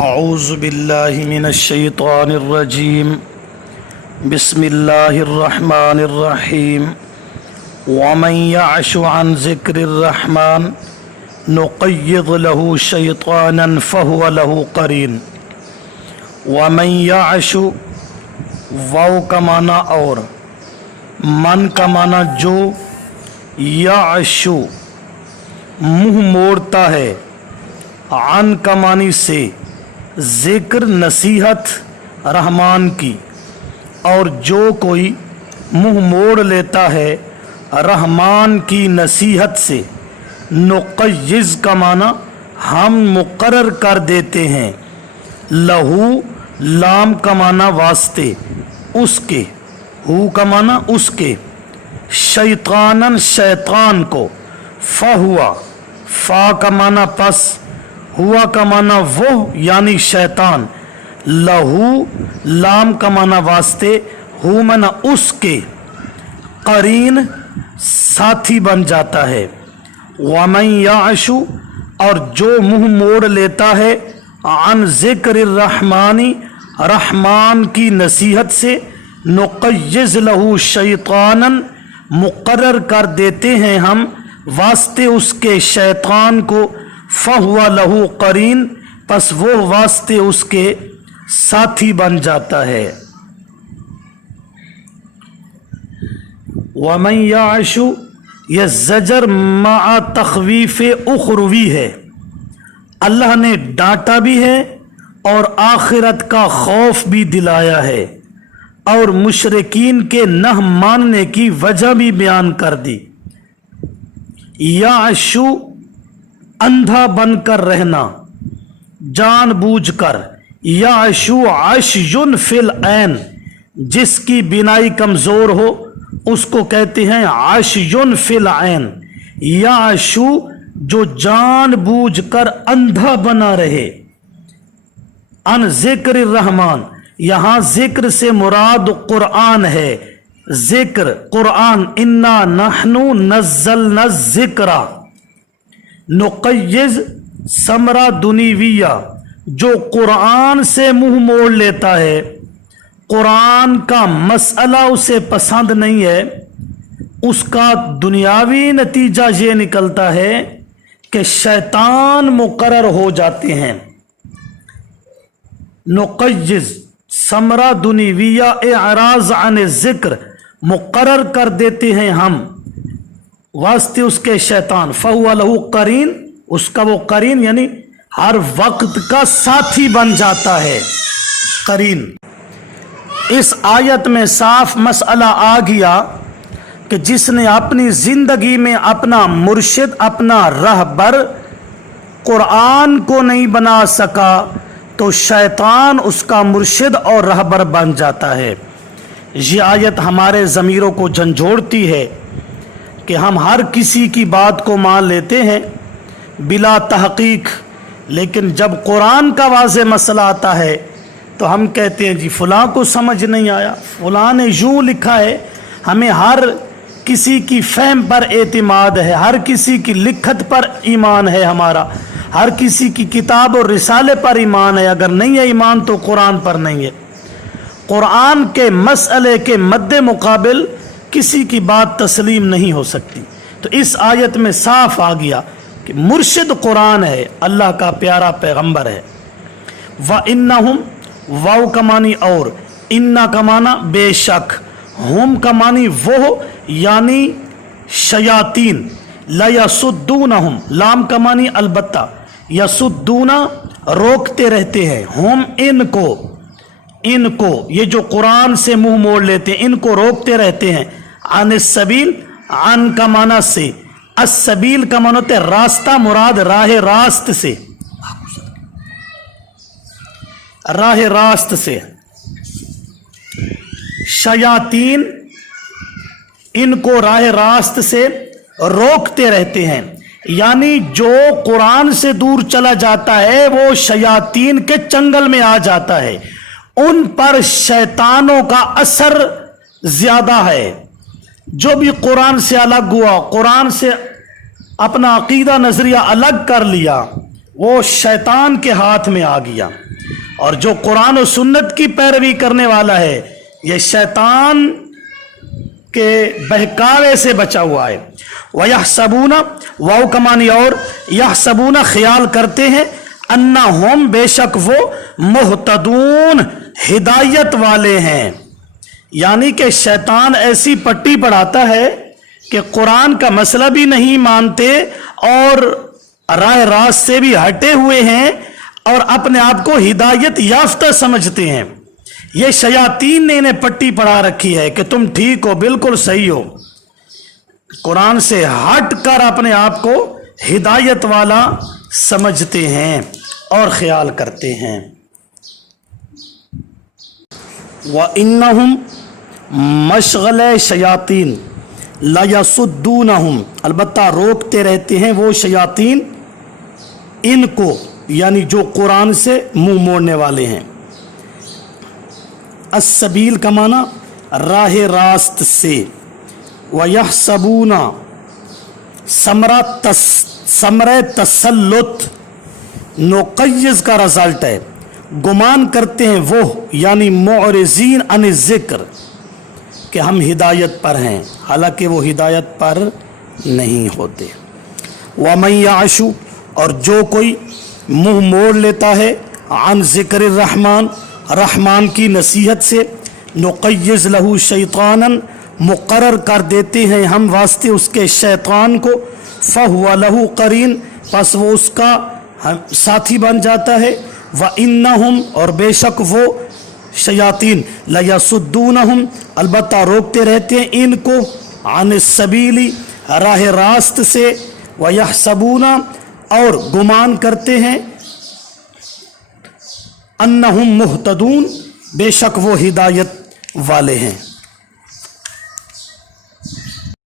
اعوذ باللہ من الشیطان الرجیم بسم اللہ الرحمن الرحیم ومن یعش عن ذکر الرحمن نقید له شیطانا فهو له قرین۔ ومن یعش، واو کا معنی اور، من کا معنی جو، یعش منہ موڑتا ہے، عن کا معنی سے، ذکر نصیحت رحمان کی، اور جو کوئی منہ موڑ لیتا ہے رحمان کی نصیحت سے، نقیض کا معنی ہم مقرر کر دیتے ہیں، لہو لام کا معنی واسطے، اس کے، ہو کا معنی اس کے، شیطانن شیطان کو، فہوا فا کا معنی پس، ہوا کا معنی وہ یعنی شیطان، لہو لام کا معنی واسطے، ہو معنی اس کے، قرین ساتھی بن جاتا ہے۔ ومن یعش، اور جو منہ موڑ لیتا ہے، عن ذکر الرحمانی رحمان کی نصیحت سے، نقیض لہو شیطانا مقرر کر دیتے ہیں ہم واسطے اس کے شیطان کو، فہو لہو قرین پس وہ واسطے اس کے ساتھی بن جاتا ہے۔ ومن یعش، یہ زجر مع تخویف اخروی ہے، اللہ نے ڈانٹا بھی ہے اور آخرت کا خوف بھی دلایا ہے، اور مشرکین کے نہ ماننے کی وجہ بھی بیان کر دی۔ یعشو اندھا بن کر رہنا، جان بوجھ کر، یعشو عشیٌ فی العین، جس کی بینائی کمزور ہو اس کو کہتے ہیں عشیٌ فی العین۔ یعشو جو جان بوجھ کر اندھا بنا رہے، ان ذکر الرحمن، یہاں ذکر سے مراد قرآن ہے، ذکر قرآن، انا نحن نزلنا الذکر، نقیض ثمرہ دنیویہ، جو قرآن سے منہ موڑ لیتا ہے، قرآن کا مسئلہ اسے پسند نہیں ہے، اس کا دنیاوی نتیجہ یہ نکلتا ہے کہ شیطان مقرر ہو جاتے ہیں۔ نقیض ثمرہ دنیویہ، اعراض عن الذکر، مقرر کر دیتے ہیں ہم واسطے اس کے شیطان، فہو لہو قرین، اس کا وہ قرین یعنی ہر وقت کا ساتھی بن جاتا ہے، قرین۔ اس آیت میں صاف مسئلہ آ گیا کہ جس نے اپنی زندگی میں اپنا مرشد، اپنا رہبر قرآن کو نہیں بنا سکا تو شیطان اس کا مرشد اور رہبر بن جاتا ہے۔ یہ آیت ہمارے ضمیروں کو جھنجھوڑتی ہے کہ ہم ہر کسی کی بات کو مان لیتے ہیں بلا تحقیق، لیکن جب قرآن کا واضح مسئلہ آتا ہے تو ہم کہتے ہیں جی فلاں کو سمجھ نہیں آیا، فلاں نے یوں لکھا ہے۔ ہمیں ہر کسی کی فہم پر اعتماد ہے، ہر کسی کی لکھت پر ایمان ہے ہمارا، ہر کسی کی کتاب اور رسالے پر ایمان ہے، اگر نہیں ہے ایمان تو قرآن پر نہیں ہے۔ قرآن کے مسئلے کے مد مقابل کسی کی بات تسلیم نہیں ہو سکتی۔ تو اس آیت میں صاف آ گیا کہ مرشد قرآن ہے، اللہ کا پیارا پیغمبر ہے۔ وَإِنَّهُمْ، واو کا معنی اور، اِنَّا کا معنی بے شک، ہم کا معنی وہ یعنی شیاطین، لَيَصُدُّونَهُمْ، لام کا معنی البتہ، یصدون روکتے رہتے ہیں، ہم ان کو یہ جو قرآن سے منہ موڑ لیتے ہیں ان کو روکتے رہتے ہیں، عن السبیل، عن کا معنی سے، السبیل کا معنی ہوتا ہے راستہ، مراد راہ راست سے، راہ راست سے، شیاطین ان کو راہ راست سے روکتے رہتے ہیں، یعنی جو قرآن سے دور چلا جاتا ہے وہ شیاطین کے چنگل میں آ جاتا ہے، ان پر شیطانوں کا اثر زیادہ ہے۔ جو بھی قرآن سے الگ ہوا، قرآن سے اپنا عقیدہ نظریہ الگ کر لیا، وہ شیطان کے ہاتھ میں آ گیا۔ اور جو قرآن و سنت کی پیروی کرنے والا ہے یہ شیطان کے بہکاوے سے بچا ہوا ہے۔ وَيَحْسَبُونَ واو کمانی اور یحسبون خیال کرتے ہیں انہم بے شک وہ مہتدون ہدایت والے ہیں، یعنی کہ شیطان ایسی پٹی پڑھاتا ہے کہ قرآن کا مسئلہ بھی نہیں مانتے اور راہ راست سے بھی ہٹے ہوئے ہیں اور اپنے آپ کو ہدایت یافتہ سمجھتے ہیں۔ یہ شیاطین نے انہیں پٹی پڑھا رکھی ہے کہ تم ٹھیک ہو، بالکل صحیح ہو، قرآن سے ہٹ کر اپنے آپ کو ہدایت والا سمجھتے ہیں اور خیال کرتے ہیں۔ وَإِنَّهُمْ مشغل شیاطین لَيَصُدُّونَهُمْ البتہ روکتے رہتے ہیں وہ شیاطین ان کو، یعنی جو قرآن سے منہ موڑنے والے ہیں۔ السبیل کا معنی راہ راست سے، وَيَحْسَبُونَ ثمرہ تسلط نقیض کا رزلٹ ہے، گمان کرتے ہیں وہ یعنی معرضین عن ذکر کہ ہم ہدایت پر ہیں، حالانکہ وہ ہدایت پر نہیں ہوتے۔ وَمَن يَعْشُ اور جو کوئی منہ موڑ لیتا ہے عن ذکر الرحمن رحمان کی نصیحت سے، نقیض لہو شیطانا مقرر کر دیتے ہیں ہم واسطے اس کے شیطان کو، فَهُوَ لَهُ قَرِين پس وہ اس کا ساتھی بن جاتا ہے۔ وَإِنَّهُمْ اور بے شک وہ شیاطین لَيَصُدُّونَهُمْ البتہ روکتے رہتے ہیں ان کو عن السبیل راہ راست سے، وَيَحْسَبُونَ اور گمان کرتے ہیں انہم مہتدون بے شک وہ ہدایت والے ہیں۔